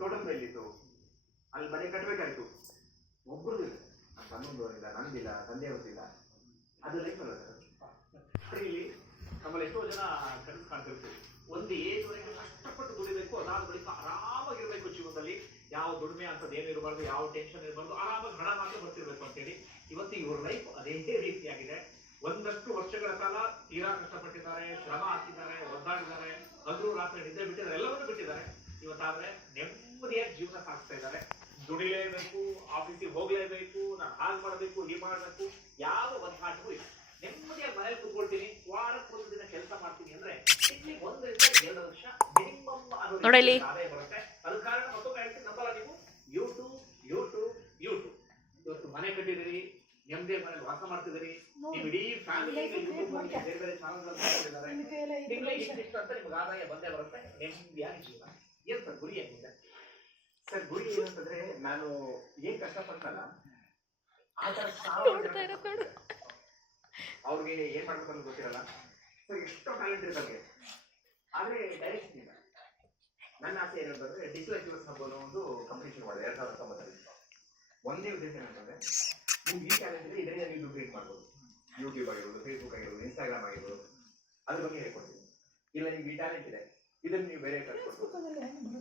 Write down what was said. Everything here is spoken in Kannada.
ಟೋಟಲ್ ಇಲ್ಲಿತ್ತು, ಅಲ್ಲಿ ಮನೆ ಕಟ್ಟಬೇಕಾಯ್ತು, ಒಬ್ಬರದು ಇಲ್ಲ, ತನ್ನೊಂದು ಇಲ್ಲ, ನಂದಿಲ್ಲ, ತಂದೆ ಹೊತ್ತಿಲ್ಲ, ಅದು ಲೈಫ್ ಅಲ್ಲ ಸರ್. ಇಲ್ಲಿ ನಮ್ಮಲ್ಲಿ ಎಷ್ಟೋ ಜನ ಕನಸು ಕಾಣ್ತಿರ್ತೀವಿ, ಒಂದು ಏಜ್ವರೆಗೆ ಕಷ್ಟಪಟ್ಟು ದುಡಿಬೇಕು, ಅದಾದ ಬಳಿಕ ಆರಾಮಾಗಿರ್ಬೇಕು ಜೀವನದಲ್ಲಿ, ಯಾವ ದುಡಿಮೆ ಅಂತದ್ದು ಏನು ಇರಬಾರ್ದು, ಯಾವ ಟೆನ್ಷನ್ ಇರಬಾರ್ದು, ಆರಾಮಾಗಿ ಹಣ ಮಾತ್ರ ಬರ್ತಿರ್ಬೇಕು ಅಂತೇಳಿ. ಇವತ್ತು ಇವ್ರ ಲೈಫ್ ಅದೇ ರೀತಿಯಾಗಿದೆ. ಒಂದಷ್ಟು ವರ್ಷಗಳ ಕಾಲ ತೀರಾ ಕಷ್ಟಪಟ್ಟಿದ್ದಾರೆ, ಶ್ರಮ ಹಾಕಿದ್ದಾರೆ, ಒದ್ದಾಡಿದ್ದಾರೆ, ಹಗಲು ರಾತ್ರಿ ನಿದ್ದೆ ಬಿಟ್ಟಿದ್ದಾರೆ, ಎಲ್ಲವನ್ನೂ ಬಿಟ್ಟಿದ್ದಾರೆ. ಇವತ್ತಾದ್ರೆ ನೆಮ್ಮದಿಯಾಗಿ ಜೀವನ ಸಾಗಿಸ್ತಾ ಇದ್ದಾರೆ. ದುಡಿಲೇಬೇಕು, ಆಫೀಸಿಗೆ ಹೋಗ್ಲೇಬೇಕು, ನಾನು ಹಾಗೆ ಮಾಡಬೇಕು, ಹೀಗೆ ಮಾಡಬೇಕು, ಯಾವ ಒಂದು ಕಾಟಗೂ ಇಲ್ಲ. ನೆಮ್ಮದಿಯಾಗಿ ಮನೇಲಿ ಕೂತ್ಕೊಳ್ತೀನಿ, ವಾರಕ್ಕೆ ಒಂದು ದಿನ ಕೆಲಸ ಮಾಡ್ತೀನಿ ಅಂದ್ರೆ ತಿಂಗಳಿಗೆ 1 ರಿಂದ 2 ವರ್ಷ ಮಿನಿಮಮ್ ಆದಾಯ ಬರುತ್ತೆ. ಅದ್ರ ಕಾರಣ ಮತ್ತೊಮ್ಮೆ ಹೇಳ್ತೀನಿ, ನಂಬಲ್ಲ ನೀವು, ಯೂಟ್ಯೂಬ್ ಯೂಟ್ಯೂಬ್ ಯೂಟ್ಯೂಬ್. ಇವತ್ತು ಮನೆ ಕಟ್ಟಿದಿರಿ, ನೆಮ್ಮದಿಯ ಮನೇಲಿ ವಾಸ ಮಾಡ್ತಿದ್ದೀರಿ, ನೀವು ಇಡೀ ಫ್ಯಾಮಿಲಿ ಯೂಟ್ಯೂಬ್ ಬೇರೆ ಬೇರೆ ಚಾನಲ್ಗಳನ್ನು ಮಾಡ್ತಿದ್ದಾರೆ, ತಿಂಗಳಿಗೆ ಇಷ್ಟಿಷ್ಟು ಅಂತ ನಿಮ್ಗೆ ಆದಾಯ ಬಂದೇ ಬರುತ್ತೆ, ನೆಮ್ಮದಿಯಾಗಿ ಜೀವನ. ಏನ್ ಸರ್ ಗುರಿ ಏನಿದೆ? ಸರ್ ಗುರಿ ಏನಂತಂದ್ರೆ, ನಾನು ಏನ್ ಕಷ್ಟಪಡ್ತಲ್ಲ ಆತರ ಅವ್ರಿಗೆ ಏನ್ ಮಾಡ್ಬೇಕು ಅಂತ ಗೊತ್ತಿರಲ್ಲ ಸರ್, ಎಷ್ಟೋ ಟ್ಯಾಲೆಂಟ್ ಇರ್ತದೆ, ಆದ್ರೆ ಡೈರೆಕ್ಷನ್ ಇಲ್ಲ. ನನ್ನ ಆಸೆ ಏನಂತಂದ್ರೆ ಡಿಜಿಟಲ್ ಎಕ್ಸಲೆನ್ಸ್ ಹಬ್ ಅನ್ನೋ ಒಂದು ಕಂಪನಿ ಮಾಡಿದೆ 2019. ಒಂದೇ ಉದ್ದೇಶ ಏನಂತಂದ್ರೆ, ನಿಮ್ಗೆ ಈ ಟ್ಯಾಲೆಂಟ್ ಇದೆ, ಇದರಿಂದ ನೀವು ದುಡ್ಡು ಕ್ರಿಯೇಟ್ ಮಾಡ್ಬೋದು. ಯೂಟ್ಯೂಬ್ ಆಗಿರ್ಬೋದು, ಫೇಸ್ಬುಕ್ ಆಗಿರ್ಬೋದು, ಇನ್ಸ್ಟಾಗ್ರಾಮ್ ಆಗಿರ್ಬೋದು, ಅದ್ರ ಬಗ್ಗೆ ಹೇಳ್ಕೊಡ್ತೀನಿ. ಇಲ್ಲ ನಿಮ್ಗೆ ಈ ಟ್ಯಾಲೆಂಟ್ ಇದೆ, ಇದನ್ನು ನೀವು ಬೇರೆ ಕಲ್ತ್ಕೊಡ್ಬೋದು.